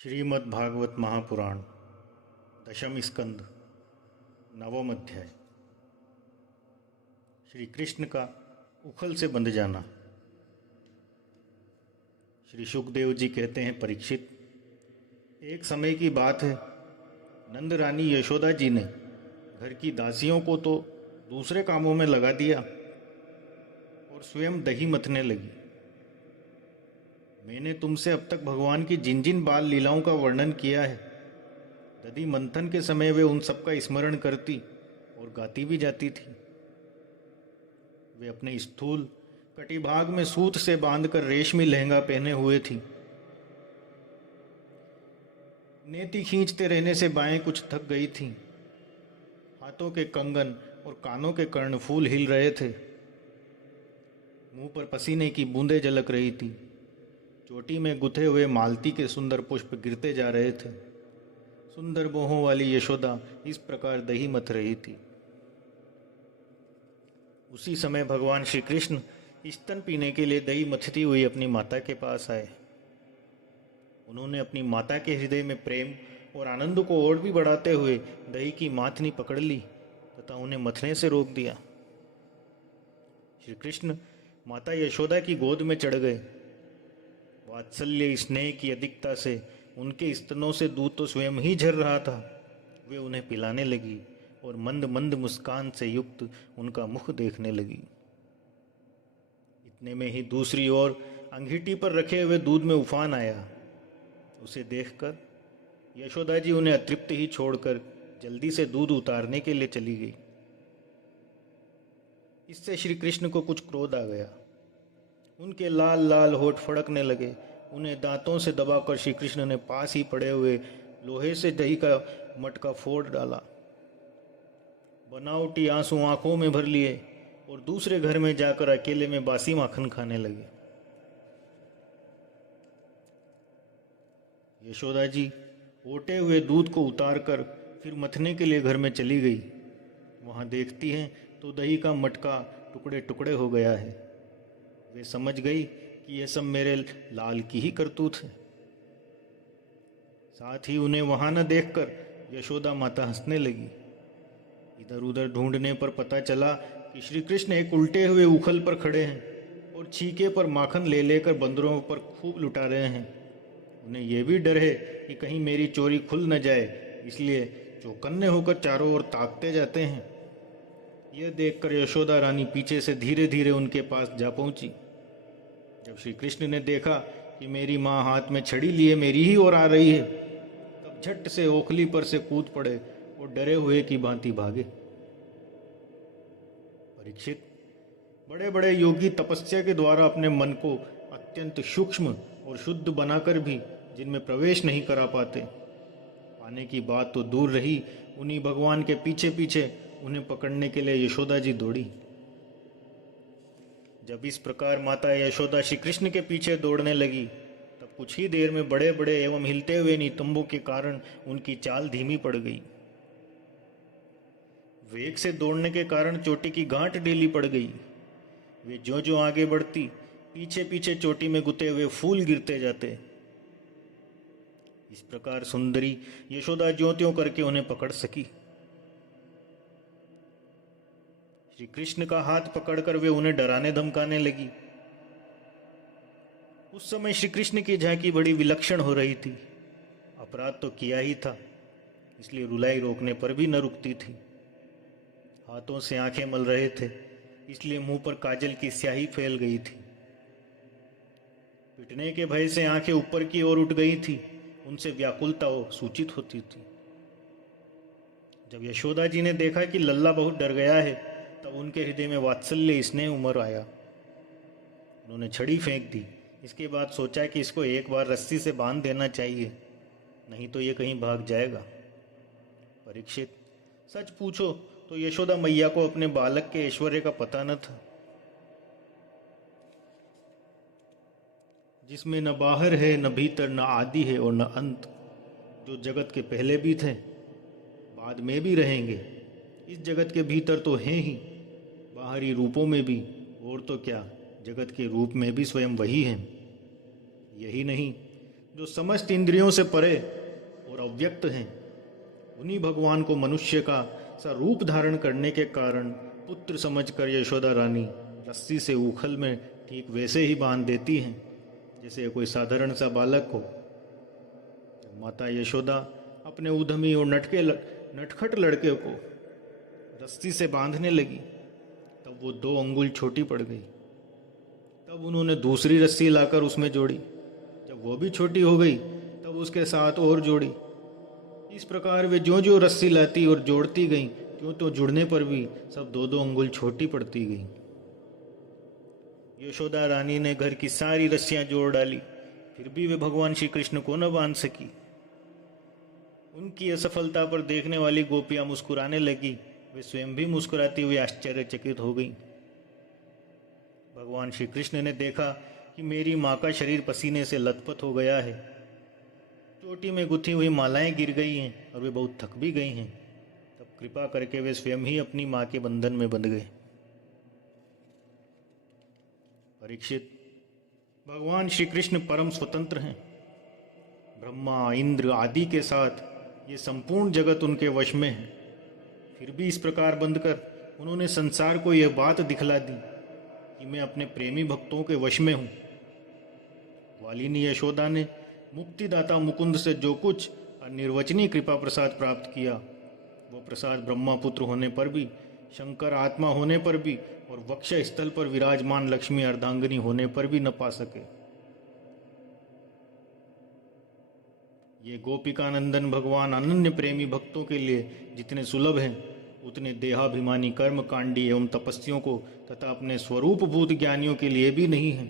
श्रीमद् भागवत महापुराण दशम स्कंद नवम अध्याय। श्री कृष्ण का उखल से बंध जाना। श्री सुखदेव जी कहते हैं, परीक्षित, एक समय की बात है, नंद रानी यशोदा जी ने घर की दासियों को तो दूसरे कामों में लगा दिया और स्वयं दही मथने लगी। मैंने तुमसे अब तक भगवान की जिन जिन बाल लीलाओं का वर्णन किया है, दधि मंथन के समय वे उन सब का स्मरण करती और गाती भी जाती थी। वे अपने स्थूल कटिभाग में सूत से बांधकर रेशमी लहंगा पहने हुए थी। नेति खींचते रहने से बाएं कुछ थक गई थीं। हाथों के कंगन और कानों के कर्णफूल हिल रहे थे। मुंह पर पसीने की बूंदें झलक रही थी। चोटी में गुथे हुए मालती के सुंदर पुष्प गिरते जा रहे थे। सुंदर बोहों वाली यशोदा इस प्रकार दही मथ रही थी। उसी समय भगवान श्री कृष्ण स्तन पीने के लिए दही मथती हुई अपनी माता के पास आए। उन्होंने अपनी माता के हृदय में प्रेम और आनंद को और भी बढ़ाते हुए दही की माथनी पकड़ ली तथा उन्हें मथने से रोक दिया। श्री कृष्ण माता यशोदा की गोद में चढ़ गए। वात्सल्य स्नेह की अधिकता से उनके स्तनों से दूध तो स्वयं ही झर रहा था। वे उन्हें पिलाने लगी और मंद मंद मुस्कान से युक्त उनका मुख देखने लगी। इतने में ही दूसरी ओर अंगीठी पर रखे हुए दूध में उफान आया। उसे देखकर यशोदा जी उन्हें अतृप्त ही छोड़कर जल्दी से दूध उतारने के लिए चली गई। इससे श्री कृष्ण को कुछ क्रोध आ गया। उनके लाल लाल होठ फड़कने लगे। उन्हें दांतों से दबाकर श्री कृष्ण ने पास ही पड़े हुए लोहे से दही का मटका फोड़ डाला। बनावटी आंसू आंखों में भर लिए और दूसरे घर में जाकर अकेले में बासी माखन खाने लगे। यशोदा जी ओटे हुए दूध को उतारकर फिर मथने के लिए घर में चली गई। वहां देखती हैं तो दही का मटका टुकड़े टुकड़े हो गया है। वे समझ गई कि यह सब मेरे लाल की ही करतूत है। साथ ही उन्हें वहां न देखकर यशोदा माता हंसने लगी। इधर उधर ढूंढने पर पता चला कि श्री कृष्ण एक उल्टे हुए उखल पर खड़े हैं और छीके पर माखन ले लेकर बंदरों पर खूब लुटा रहे हैं। उन्हें यह भी डर है कि कहीं मेरी चोरी खुल न जाए, इसलिए चौकन्ने होकर चारों ओर ताकते जाते हैं। यह देखकर यशोदा रानी पीछे से धीरे धीरे उनके पास जा पहुंची। जब श्री कृष्ण ने देखा कि मेरी माँ हाथ में छड़ी लिए मेरी ही ओर आ रही है, तब झट से ओखली पर से कूद पड़े और डरे हुए की भांति भागे। परीक्षित, बड़े बड़े योगी तपस्या के द्वारा अपने मन को अत्यंत सूक्ष्म और शुद्ध बनाकर भी जिनमें प्रवेश नहीं करा पाते, पाने की बात तो दूर रही, उन्हीं भगवान के पीछे पीछे उन्हें पकड़ने के लिए यशोदा जी दौड़ी। जब इस प्रकार माता यशोदा श्री कृष्ण के पीछे दौड़ने लगी, तब कुछ ही देर में बड़े बड़े एवं हिलते हुए नितंबों के कारण उनकी चाल धीमी पड़ गई। वेग से दौड़ने के कारण चोटी की गांठ ढीली पड़ गई। वे ज्यों ज्यों आगे बढ़ती, पीछे पीछे चोटी में गुते हुए फूल गिरते जाते। इस प्रकार सुंदरी यशोदा ज्यों त्यों करके उन्हें पकड़ सकी। श्री कृष्ण का हाथ पकड़कर वे उन्हें डराने धमकाने लगी। उस समय श्री कृष्ण की झांकी बड़ी विलक्षण हो रही थी। अपराध तो किया ही था, इसलिए रुलाई रोकने पर भी न रुकती थी। हाथों से आंखें मल रहे थे, इसलिए मुंह पर काजल की स्याही फैल गई थी। पिटने के भय से आंखें ऊपर की ओर उठ गई थी। उनसे व्याकुलता सूचित होती थी। जब यशोदा जी ने देखा कि लल्ला बहुत डर गया है, तब उनके हृदय में वात्सल्य स्नेह उमड़ आया। उन्होंने छड़ी फेंक दी। इसके बाद सोचा कि इसको एक बार रस्सी से बांध देना चाहिए, नहीं तो ये कहीं भाग जाएगा। परीक्षित, सच पूछो तो यशोदा मैया को अपने बालक के ऐश्वर्य का पता न था, जिसमें न बाहर है, न भीतर, न आदि है और न अंत, जो जगत के पहले भी थे, बाद में भी रहेंगे। इस जगत के भीतर तो हैं ही, बाहरी रूपों में भी, और तो क्या, जगत के रूप में भी स्वयं वही हैं। यही नहीं, जो समस्त इंद्रियों से परे और अव्यक्त हैं, उन्हीं भगवान को मनुष्य का सा रूप धारण करने के कारण पुत्र समझकर यशोदा रानी रस्सी से उखल में ठीक वैसे ही बांध देती हैं जैसे कोई साधारण सा बालक हो। माता यशोदा अपने उद्यमी और नटखट लड़के को रस्सी से बांधने लगी, तब वो 2 अंगुल छोटी पड़ गई। तब उन्होंने दूसरी रस्सी लाकर उसमें जोड़ी। जब वो भी छोटी हो गई तब उसके साथ और जोड़ी। इस प्रकार वे ज्यों ज्यों रस्सी लाती और जोड़ती गईं, त्यों त्यों जुड़ने पर भी सब 2-2 अंगुल छोटी पड़ती गईं। यशोदा रानी ने घर की सारी रस्सियां जोड़ डाली, फिर भी वे भगवान श्री कृष्ण को न बांध सकी। उनकी असफलता पर देखने वाली गोपियां मुस्कुराने लगी। वे स्वयं भी मुस्कुराती हुई आश्चर्यचकित हो गईं। भगवान श्री कृष्ण ने देखा कि मेरी माँ का शरीर पसीने से लथपथ हो गया है, चोटी में गुथी हुई मालाएं गिर गई हैं और वे बहुत थक भी गई हैं। तब कृपा करके वे स्वयं ही अपनी माँ के बंधन में बंध गए। परीक्षित, भगवान श्री कृष्ण परम स्वतंत्र हैं। ब्रह्मा, इंद्र आदि के साथ ये संपूर्ण जगत उनके वश में है। फिर भी इस प्रकार बंधकर उन्होंने संसार को यह बात दिखला दी कि मैं अपने प्रेमी भक्तों के वश में हूँ। वालिनी यशोदा ने मुक्तिदाता मुकुंद से जो कुछ निर्वचनीय कृपा प्रसाद प्राप्त किया, वो प्रसाद ब्रह्मा पुत्र होने पर भी, शंकर आत्मा होने पर भी और वक्ष स्थल पर विराजमान लक्ष्मी अर्धांगिनी होने पर भी न पा सके। ये गोपिकानंदन भगवान अनन्य प्रेमी भक्तों के लिए जितने सुलभ हैं, उतने देहाभिमानी कर्म कांडी एवं तपस्वियों को तथा अपने स्वरूप भूत ज्ञानियों के लिए भी नहीं है।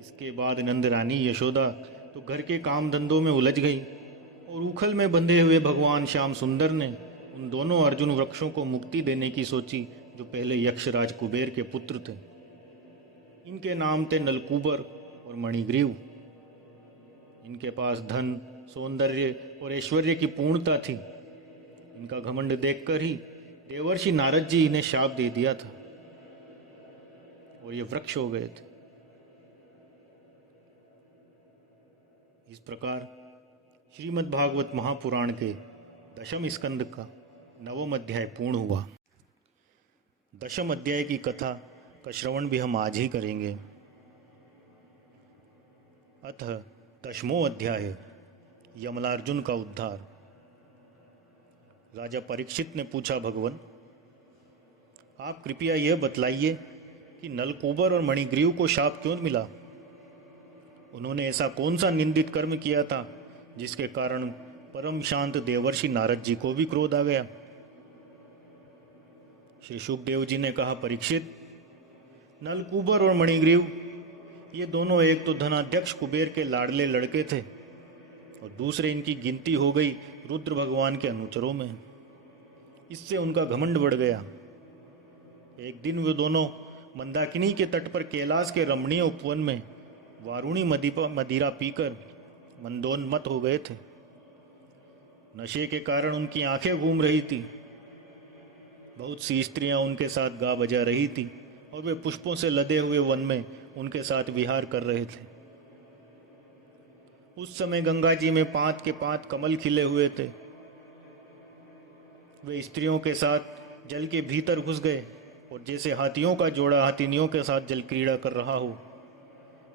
इसके बाद नंद रानी यशोदा तो घर के काम धंधों में उलझ गई और उखल में बंधे हुए भगवान श्याम सुंदर ने उन दोनों अर्जुन वृक्षों को मुक्ति देने की सोची जो पहले यक्षराज कुबेर के पुत्र थे। इनके नाम थे नलकूबर और मणिग्रीव। इनके पास धन, सौंदर्य और ऐश्वर्य की पूर्णता थी। इनका घमंड देखकर ही देवर्षि नारद जी इन्हें शाप दे दिया था और ये वृक्ष हो गए थे। इस प्रकार श्रीमद् भागवत महापुराण के 10वें स्कंद का 9वां अध्याय पूर्ण हुआ। 10वें अध्याय की कथा का श्रवण भी हम आज ही करेंगे। अथ 10वां अध्याय, यमलार्जुन का उद्धार। राजा परीक्षित ने पूछा, भगवान आप कृपया यह बतलाइए कि नलकूबर और मणिग्रीव को शाप क्यों मिला? उन्होंने ऐसा कौन सा निंदित कर्म किया था जिसके कारण परम शांत देवर्षि नारद जी को भी क्रोध आ गया? श्री सुखदेव जी ने कहा, परीक्षित, नलकूबर और मणिग्रीव ये दोनों एक तो धनाध्यक्ष कुबेर के लाडले लड़के थे और दूसरे इनकी गिनती हो गई रुद्र भगवान के अनुचरों में। इससे उनका घमंड बढ़ गया। एक दिन वे दोनों मंदाकिनी के तट पर कैलाश के रमणीय उपवन में वारुणी मदिरा पीकर मंदोन्मत्त हो गए थे। नशे के कारण उनकी आंखें घूम रही थी। बहुत सी स्त्रियां उनके साथ गा बजा रही थी और वे पुष्पों से लदे हुए वन में उनके साथ विहार कर रहे थे। उस समय गंगा जी में 5 के 5 कमल खिले हुए थे। वे स्त्रियों के साथ जल के भीतर घुस गए और जैसे हाथियों का जोड़ा हाथिनियों के साथ जल क्रीड़ा कर रहा हो,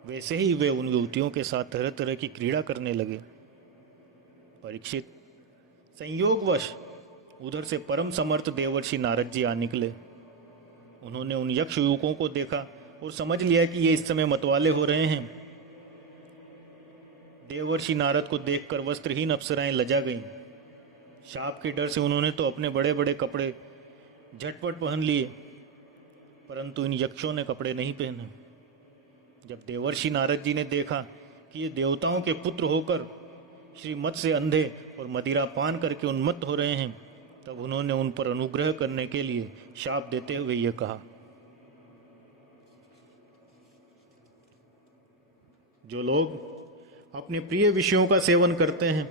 वैसे ही वे उन युवतियों के साथ तरह तरह की क्रीड़ा करने लगे। परीक्षित, संयोगवश उधर से परम समर्थ देवर्षि नारद जी आ निकले। उन्होंने उन यक्ष युवकों को देखा और समझ लिया कि ये इस समय मतवाले हो रहे हैं। देवर्षि नारद को देखकर वस्त्रहीन अप्सराएं लजा गईं। शाप के डर से उन्होंने तो अपने बड़े बड़े कपड़े झटपट पहन लिए, परंतु इन यक्षों ने कपड़े नहीं पहने। जब देवर्षि नारद जी ने देखा कि ये देवताओं के पुत्र होकर श्री मत से अंधे और मदिरा पान करके उन्मत्त हो रहे हैं, तब उन्होंने उन पर अनुग्रह करने के लिए शाप देते हुए ये कहा, जो लोग अपने प्रिय विषयों का सेवन करते हैं,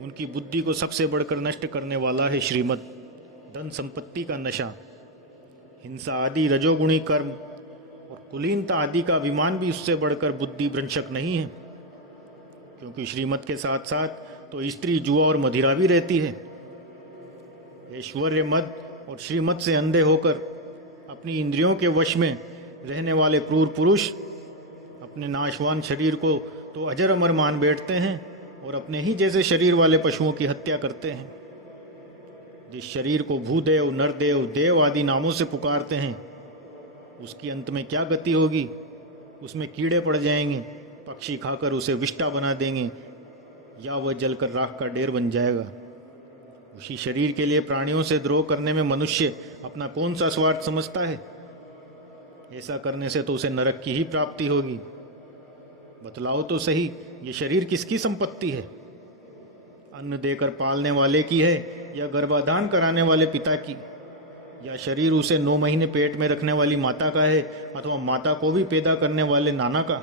उनकी बुद्धि को सबसे बढ़कर नष्ट करने वाला है श्रीमत धन संपत्ति का नशा। हिंसा आदि रजोगुणी कर्म और कुलीनता आदि का अभिमान भी उससे बढ़कर बुद्धि भ्रंशक नहीं है। क्योंकि श्रीमत के साथ साथ तो स्त्री, जुआ और मदिरा भी रहती है। ऐश्वर्य, मद और श्रीमत से अंधे होकर अपनी इंद्रियों के वश में रहने वाले क्रूर पुरुष अपने नाशवान शरीर को तो अजर अमर मान बैठते हैं और अपने ही जैसे शरीर वाले पशुओं की हत्या करते हैं। जिस शरीर को भूदेव, नरदेव, देव आदि नामों से पुकारते हैं, उसकी अंत में क्या गति होगी? उसमें कीड़े पड़ जाएंगे, पक्षी खाकर उसे विष्टा बना देंगे, या वह जलकर राख का ढेर बन जाएगा। उसी शरीर के लिए प्राणियों से द्रोह करने में मनुष्य अपना कौन सा स्वार्थ समझता है? ऐसा करने से तो उसे नरक की ही प्राप्ति होगी। बतलाओ तो सही, ये शरीर किसकी संपत्ति है? अन्न देकर पालने वाले की है या गर्भाधान कराने वाले पिता की? या शरीर उसे 9 महीने पेट में रखने वाली माता का है अथवा माता को भी पैदा करने वाले नाना का?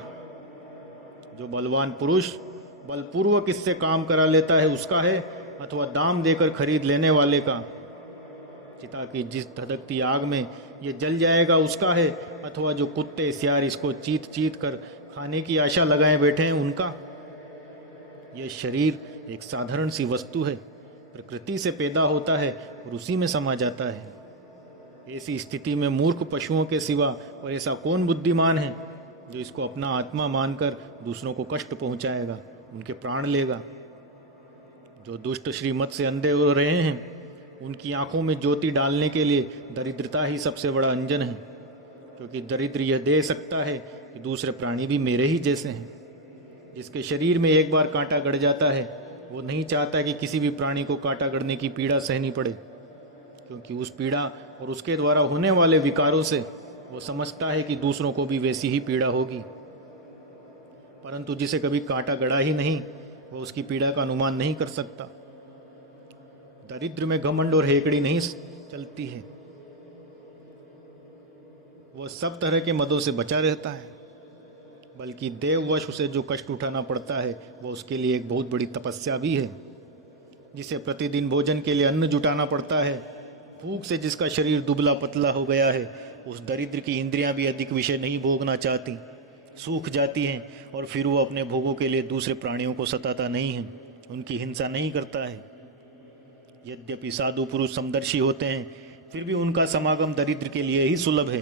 जो बलवान पुरुष बलपूर्वक इससे काम करा लेता है उसका है अथवा दाम देकर खरीद लेने वाले का? चिता की जिस धधकती आग में ये जल जाएगा उसका है अथवा जो कुत्ते सियार इसको चीत चीत कर खाने की आशा लगाए बैठे हैं उनका? यह शरीर एक साधारण सी वस्तु है, प्रकृति से पैदा होता है और उसी में समा जाता है। ऐसी स्थिति में मूर्ख पशुओं के सिवा और ऐसा कौन बुद्धिमान है जो इसको अपना आत्मा मानकर दूसरों को कष्ट पहुंचाएगा, उनके प्राण लेगा? जो दुष्ट श्रीमत से अंधे हो रहे हैं, उनकी आंखों में ज्योति डालने के लिए दरिद्रता ही सबसे बड़ा अंजन है, क्योंकि दरिद्र यह दे सकता है कि दूसरे प्राणी भी मेरे ही जैसे हैं। जिसके शरीर में एक बार कांटा गड़ जाता है, वो नहीं चाहता कि किसी भी प्राणी को कांटा गड़ने की पीड़ा सहनी पड़े, क्योंकि उस पीड़ा और उसके द्वारा होने वाले विकारों से वो समझता है कि दूसरों को भी वैसी ही पीड़ा होगी। परंतु जिसे कभी कांटा गड़ा ही नहीं, वो उसकी पीड़ा का अनुमान नहीं कर सकता। दरिद्र में घमंड और हेकड़ी नहीं चलती है, वह सब तरह के मदों से बचा रहता है। बल्कि देववश उसे जो कष्ट उठाना पड़ता है वह उसके लिए एक बहुत बड़ी तपस्या भी है। जिसे प्रतिदिन भोजन के लिए अन्न जुटाना पड़ता है, भूख से जिसका शरीर दुबला पतला हो गया है, उस दरिद्र की इंद्रियां भी अधिक विषय नहीं भोगना चाहती, सूख जाती हैं और फिर वो अपने भोगों के लिए दूसरे प्राणियों को सताता नहीं है, उनकी हिंसा नहीं करता है। यद्यपि साधु पुरुष समदर्शी होते हैं, फिर भी उनका समागम दरिद्र के लिए ही सुलभ है,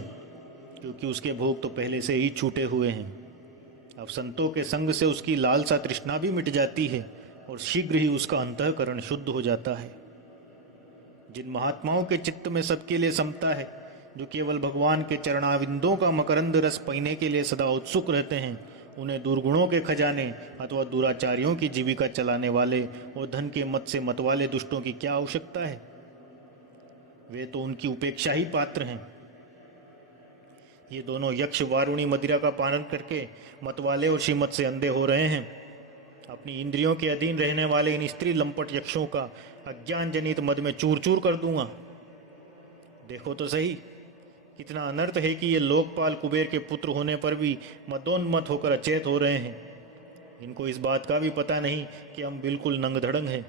क्योंकि उसके भोग तो पहले से ही छूटे हुए हैं। अब संतों के संग से उसकी लालसा तृष्णा भी मिट जाती है और शीघ्र ही उसका अंतःकरण शुद्ध हो जाता है। जिन महात्माओं के चित्त में सबके लिए समता है, जो केवल भगवान के चरणाविंदों का मकरंद रस पीने के लिए सदा उत्सुक रहते हैं, उन्हें दुर्गुणों के खजाने अथवा दुराचारियों की जीविका चलाने वाले और धन के मत से मतवाले दुष्टों की क्या आवश्यकता है? वे तो उनकी उपेक्षा ही पात्र हैं। ये दोनों यक्ष वारुणी मदिरा का पालन करके मतवाले और श्रीमत से अंधे हो रहे हैं। अपनी इंद्रियों के अधीन रहने वाले इन स्त्री लंपट यक्षों का अज्ञान जनित मद में चूर चूर कर दूंगा। देखो तो सही, कितना अनर्थ है कि ये लोकपाल कुबेर के पुत्र होने पर भी मदोन्मत होकर अचेत हो रहे हैं। इनको इस बात का भी पता नहीं कि हम बिल्कुल नंगधड़ंग हैं,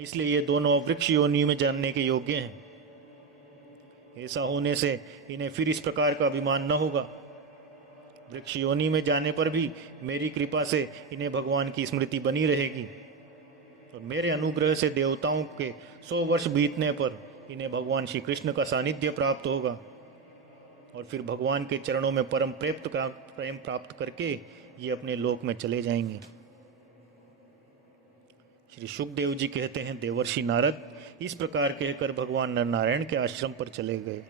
इसलिए ये दोनों वृक्ष योनि में जानने के योग्य हैं। ऐसा होने से इन्हें फिर इस प्रकार का अभिमान न होगा। वृक्ष योनि में जाने पर भी मेरी कृपा से इन्हें भगवान की स्मृति बनी रहेगी और मेरे अनुग्रह से देवताओं के 100 वर्ष बीतने पर इन्हें भगवान श्री कृष्ण का सानिध्य प्राप्त होगा और फिर भगवान के चरणों में परम प्रेम प्राप्त करके ये अपने लोक में चले जाएंगे। श्री सुखदेव जी कहते हैं, देवर्षि नारद इस प्रकार कहकर भगवान नर नारायण के आश्रम पर चले गए।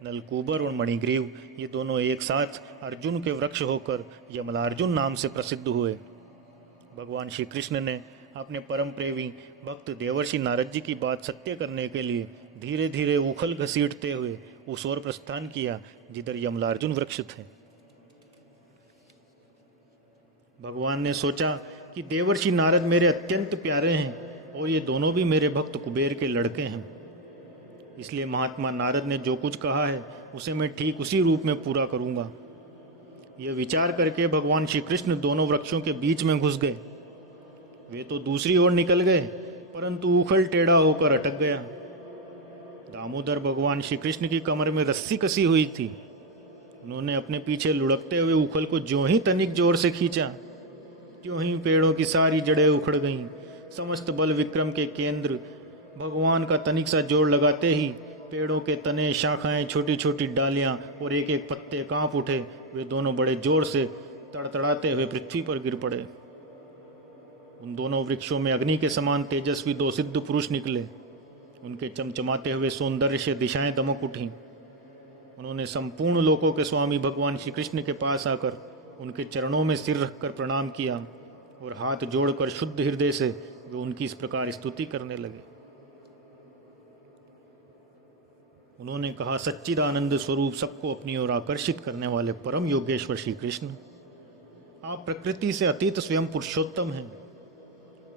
नलकूबर और मणिग्रीव ये दोनों एक साथ अर्जुन के वृक्ष होकर यमलार्जुन नाम से प्रसिद्ध हुए। भगवान श्री कृष्ण ने अपने परम प्रेमी भक्त देवर्षि नारद जी की बात सत्य करने के लिए धीरे धीरे उखल घसीटते हुए उस ओर प्रस्थान किया जिधर यमलार्जुन वृक्ष थे। भगवान ने सोचा कि देवर्षि नारद मेरे अत्यंत प्यारे हैं और ये दोनों भी मेरे भक्त कुबेर के लड़के हैं, इसलिए महात्मा नारद ने जो कुछ कहा है उसे मैं ठीक उसी रूप में पूरा करूंगा। यह विचार करके भगवान श्री कृष्ण दोनों वृक्षों के बीच में घुस गए। वे तो दूसरी ओर निकल गए, परंतु उखल टेढ़ा होकर अटक गया। दामोदर भगवान श्री कृष्ण की कमर में रस्सी कसी हुई थी। उन्होंने अपने पीछे लुढ़कते हुए उखल को ज्यों ही तनिक जोर से खींचा, त्यों ही पेड़ों की सारी जड़ें उखड़ गईं। समस्त बल विक्रम के केंद्र भगवान का तनिक सा जोर लगाते ही पेड़ों के तने, शाखाएं, छोटी छोटी डालियां और एक एक पत्ते कांप उठे। वे दोनों बड़े जोर से तड़तड़ाते हुए पृथ्वी पर गिर पड़े। उन दोनों वृक्षों में अग्नि के समान तेजस्वी दो सिद्ध पुरुष निकले। उनके चमचमाते हुए सौंदर्य से दिशाएं दमक उठीं। उन्होंने संपूर्ण लोकों के स्वामी भगवान श्री कृष्ण के पास आकर उनके चरणों में सिर रखकर प्रणाम किया और हाथ जोड़कर शुद्ध हृदय से वे उनकी इस प्रकार स्तुति करने लगे। उन्होंने कहा, सच्चिदानंद स्वरूप, सबको अपनी ओर आकर्षित करने वाले परम योगेश्वर श्री कृष्ण, आप प्रकृति से अतीत स्वयं पुरुषोत्तम हैं।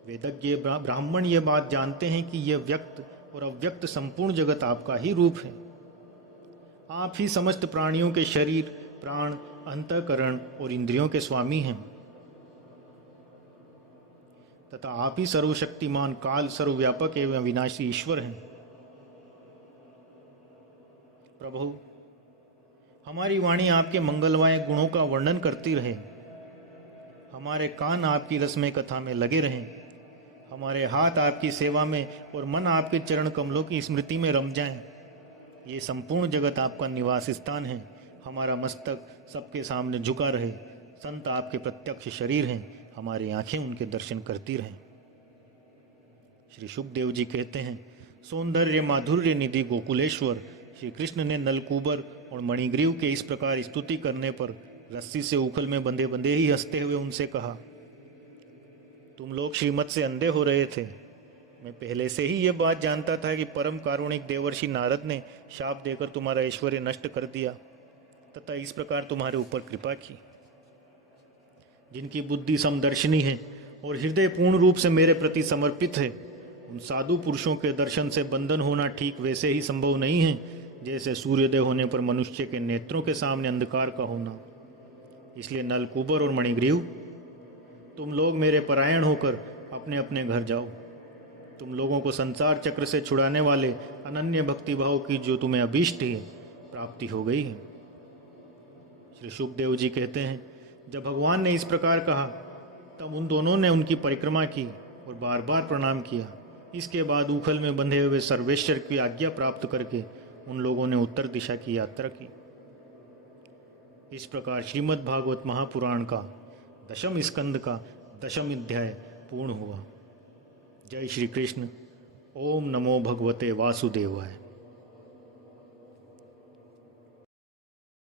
वेदज्ञ ब्राह्मण ये बात जानते हैं कि यह व्यक्त और अव्यक्त संपूर्ण जगत आपका ही रूप है। आप ही समस्त प्राणियों के शरीर, प्राण, अंतःकरण और इंद्रियों के स्वामी हैं तथा आप ही सर्वशक्तिमान, काल, सर्वव्यापक एवं अविनाशी ईश्वर हैं। प्रभु, हमारी वाणी आपके मंगलमय गुणों का वर्णन करती रहे, हमारे कान आपकी रसमय कथा में लगे रहें, हमारे हाथ आपकी सेवा में और मन आपके चरण कमलों की स्मृति में रम जाएं। ये संपूर्ण जगत आपका निवास स्थान है। हमारा मस्तक सबके सामने झुका रहे। संत आपके प्रत्यक्ष शरीर हैं, हमारी आंखें उनके दर्शन करती रहें। श्री शुकदेव जी कहते हैं, सौंदर्य माधुर्य निधि गोकुलेश्वर श्री कृष्ण ने नलकूबर और मणिग्रीव के इस प्रकार स्तुति करने पर रस्सी से उखल में बंधे बंधे ही हंसते हुए उनसे कहा, तुम लोग श्रीमत से अंधे हो रहे थे। मैं पहले से ही यह बात जानता था कि परम कारुणिक देवर्षि नारद ने शाप देकर तुम्हारा ऐश्वर्य नष्ट कर दिया तथा इस प्रकार तुम्हारे ऊपर कृपा की। जिनकी बुद्धि समदर्शिनी है और हृदय पूर्ण रूप से मेरे प्रति समर्पित है, उन साधु पुरुषों के दर्शन से बंधन होना ठीक वैसे ही संभव नहीं है जैसे सूर्योदय होने पर मनुष्य के नेत्रों के सामने अंधकार का होना। इसलिए नलकूबर और मणिग्रीव, तुम लोग मेरे परायण होकर अपने अपने घर जाओ। तुम लोगों को संसार चक्र से छुड़ाने वाले अनन्य भक्ति भाव की जो तुम्हें अभीष्ट है प्राप्ति हो गई है। श्री शुकदेव जी कहते हैं, जब भगवान ने इस प्रकार कहा तब उन दोनों ने उनकी परिक्रमा की और बार बार प्रणाम किया। इसके बाद उखल में बंधे हुए सर्वेश्वर की आज्ञा प्राप्त करके उन लोगों ने उत्तर दिशा की यात्रा की। इस प्रकार श्रीमद् भागवत महापुराण का 10वें स्कंद का 10वां अध्याय पूर्ण हुआ। जय श्री कृष्ण। ओम नमो भगवते वासुदेवाय।